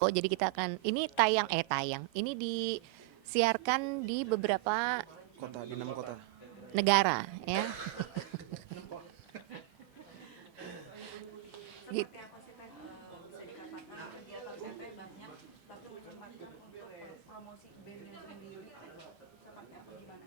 Oh, jadi kita akan ini tayang, ini disiarkan di beberapa Kota di 6 kota. negara ya. Gitu. Seperti apa sih Teh, bisa dikatakan kegiatan Teteh banyak tapi menyempatkan untuk promosi bandnya sendiri seperti apa gimana?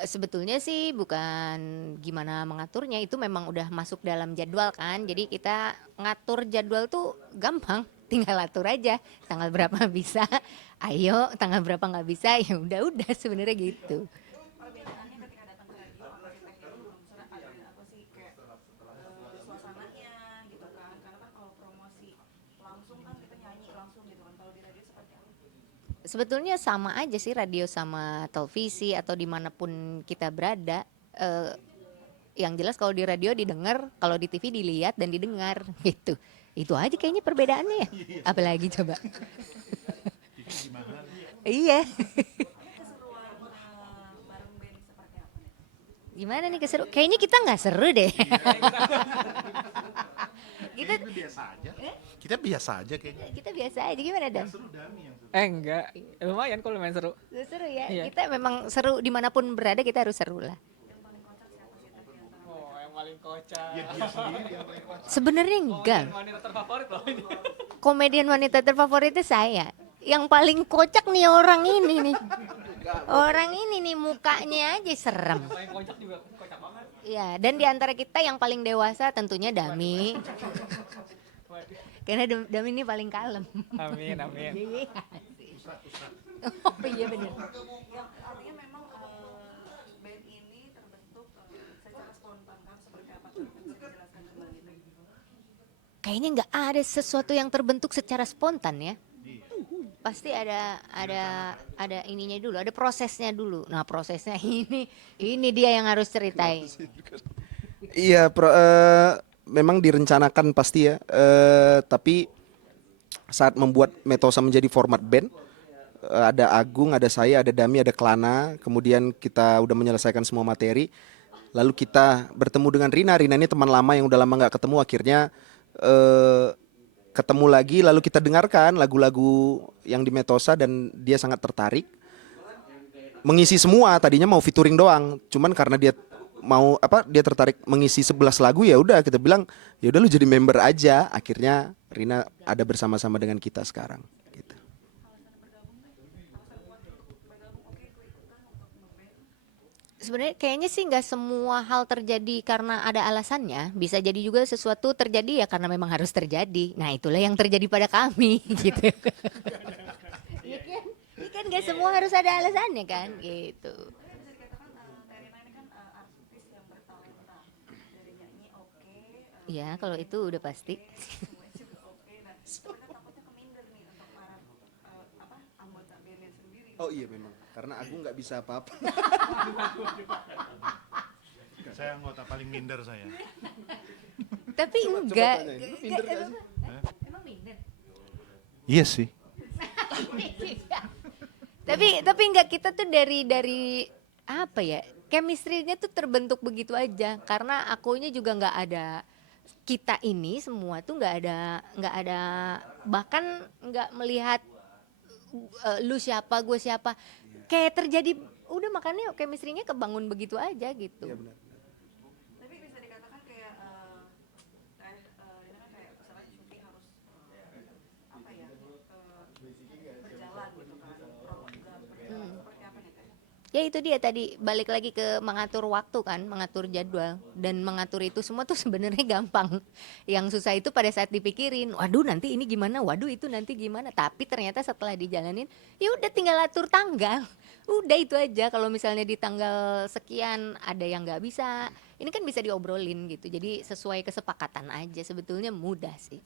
Sebetulnya sih bukan gimana mengaturnya, itu memang udah masuk dalam jadwal kan. Jadi kita ngatur jadwal tuh gampang, tinggal atur aja. Tanggal berapa bisa, ayo. Tanggal berapa nggak bisa, ya udah sebenarnya gitu. Perbedaannya ketika datang ke radio apa sih Teh yang ada apa sih kayak suasananya gitu kan? Karena kan kalau promosi langsung kan kita nyanyi langsung gitu kan. Kalau di radio seperti apa? Sebetulnya sama aja sih radio sama televisi atau dimanapun kita berada. Eh, yang jelas kalau di radio didengar, kalau di TV dilihat dan didengar gitu. Itu aja kayaknya perbedaannya ya. Apalagi coba. Iya. Tapi keseruan bareng band seperti apa nih? Gimana nih keseru? Kayaknya kita nggak seru deh. kita Kita biasa aja. Kita biasa aja kayaknya. kita biasa aja, gimana Dan? Seru Dami yang seru. Enggak, lumayan kok, lumayan seru. Seru ya. Iya. Kita memang seru dimanapun berada, kita harus seru lah. Oh, yang paling kocak. Ya dia sendiri yang paling kocak. Sebenarnya enggak. Wanita terfavorit loh ini. Komedian wanita terfavorit itu saya. Yang paling kocak nih orang ini nih. Orang ini nih mukanya aja serem. Paling kocak juga, kocak banget. Iya, dan di antara kita yang paling dewasa tentunya Dami. Waduh. Karena Dami ini paling kalem. Amin, amin. Iya. Oh iya benar. Yang artinya memang band ini terbentuk secara spontan kan seperti apa tuh? Bisa dijelaskan kembali Teh? Kayaknya nggak ada sesuatu yang terbentuk secara spontan ya. Pasti ada ininya dulu, ada prosesnya dulu. Nah, prosesnya ini dia yang harus ceritain. Iya, memang direncanakan pasti ya. Tapi saat membuat Metosa menjadi format band, ada Agung, ada saya, ada Dami, ada Klana. Kemudian kita udah menyelesaikan semua materi. Lalu kita bertemu dengan Rina. Rina ini teman lama yang udah lama nggak ketemu. Akhirnya ketemu lagi. Lalu kita dengarkan lagu-lagu yang di Metosa dan dia sangat tertarik. Mengisi semua. Tadinya mau featuring doang. Cuman karena dia dia tertarik mengisi 11 lagu, ya udah kita bilang ya udah lu jadi member aja. Akhirnya Rina ada bersama-sama dengan kita sekarang gitu. Sebenarnya kayaknya sih nggak semua hal terjadi karena ada alasannya. Bisa jadi juga sesuatu terjadi ya karena memang harus terjadi. Nah, itulah yang terjadi pada kami gitu. Iya kan? Iya kan nggak semua harus ada alasannya kan gitu. Bisa dikatakan Terina ini kan artis yang bertalenta dari nyanyi oke, Iya, kalau itu udah pasti. semuanya juga oke. Nah, mereka takutnya keminder nih untuk para anggota bandnya sendiri. Oh iya memang, karena aku nggak bisa apa-apa. Saya anggota paling minder saya. Tapi enggak. tanya, lu minder nggak sih? Emang minder? Iya sih. Tapi enggak, kita tuh dari apa ya, chemistry-nya tuh terbentuk begitu aja karena akunya juga nggak ada, kita ini semua tuh nggak ada bahkan nggak melihat lu siapa gue siapa, kayak terjadi udah, makanya chemistry-nya kebangun begitu aja gitu. Iya benar. Tapi bisa dikatakan kayak ini kan kayak misalnya syuting harus berjalan gitu kan, program berjalan seperti apa nih Teh? Ya itu dia tadi, balik lagi ke mengatur waktu kan, mengatur jadwal, dan mengatur itu semua tuh sebenarnya gampang. Yang susah itu pada saat dipikirin, waduh nanti ini gimana, waduh itu nanti gimana. Tapi ternyata setelah dijalanin, ya udah tinggal atur tanggal. Udah itu aja. Kalau misalnya di tanggal sekian ada yang nggak bisa, ini kan bisa diobrolin gitu. Jadi sesuai kesepakatan aja, sebetulnya mudah sih.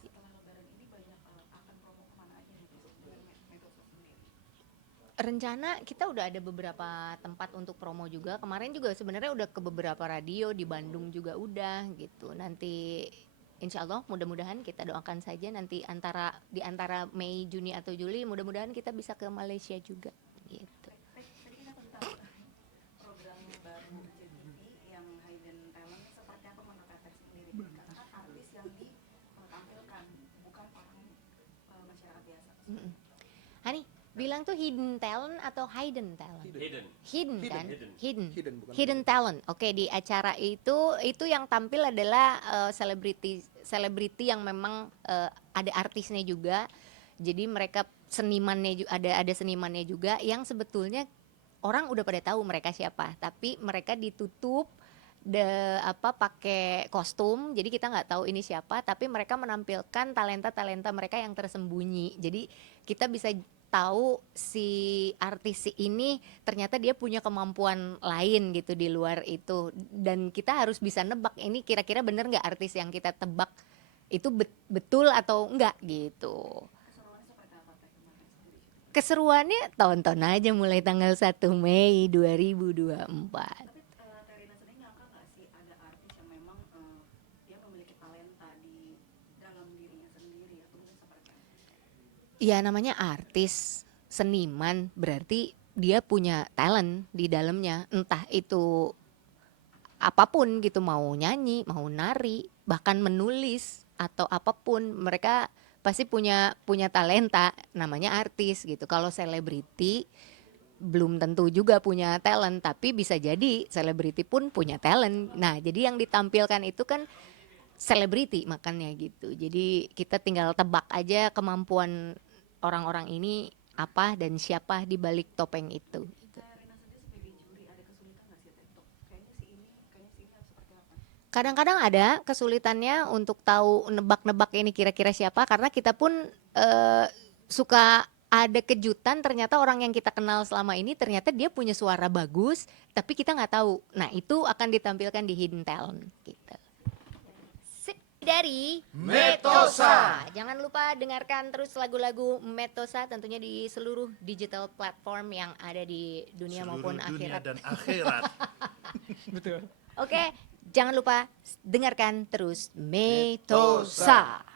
Rencana kita udah ada beberapa tempat untuk promo juga. Kemarin juga sebenarnya udah ke beberapa radio di Bandung juga udah gitu. Nanti insya Allah mudah-mudahan kita doakan saja nanti di antara Mei, Juni atau Juli mudah-mudahan kita bisa ke Malaysia juga gitu. Tadi kita tentang program baru JTV yang Hidden Talent, seperti apa menurut Teteh sendiri? Karena kan artis yang ditampilkan bukan orang masyarakat biasa. Bilang tuh hidden talent atau hidden talent? Hidden kan? Hidden. bukan Hidden talent. Oke, di acara itu yang tampil adalah selebriti yang memang ada artisnya juga. Jadi mereka senimannya ada senimannya juga yang sebetulnya orang udah pada tahu mereka siapa, tapi mereka ditutup pakai kostum, jadi kita nggak tahu ini siapa, tapi mereka menampilkan talenta mereka yang tersembunyi. Jadi kita bisa tahu si artis ini ternyata dia punya kemampuan lain gitu di luar itu, dan kita harus bisa nebak ini kira-kira bener nggak artis yang kita tebak itu betul atau enggak gitu. Keseruannya tonton aja mulai tanggal 1 Mei 2024. Tapi Terina sendiri nyangka nggak sih ada artis yang memang dia memiliki talenta di dalam dirinya sendiri atau mungkin seperti apa? Ya namanya artis, seniman, berarti dia punya talent di dalamnya. Entah itu apapun gitu, mau nyanyi, mau nari, bahkan menulis atau apapun, mereka pasti punya talenta, namanya artis gitu. Kalau selebriti belum tentu juga punya talent, tapi bisa jadi selebriti pun punya talent. Nah, jadi yang ditampilkan itu kan selebriti makanya gitu. Jadi kita tinggal tebak aja kemampuan orang-orang ini apa dan siapa di balik topeng itu. Gitu. Terina sendiri sebagai juri ada kesulitan nggak sih untuk kayaknya si ini harus seperti apa? Kadang-kadang ada kesulitannya untuk tahu nebak-nebak ini kira-kira siapa, karena kita pun suka ada kejutan, ternyata orang yang kita kenal selama ini ternyata dia punya suara bagus, tapi kita nggak tahu. Nah itu akan ditampilkan di Hidden Talent gitu. Sip, dari Metosa. Jangan lupa dengarkan terus lagu-lagu Metosa tentunya di seluruh digital platform yang ada di dunia maupun Seluruh dunia akhirat. dan akhirat. Betul. Oke, jangan lupa dengarkan terus Metosa.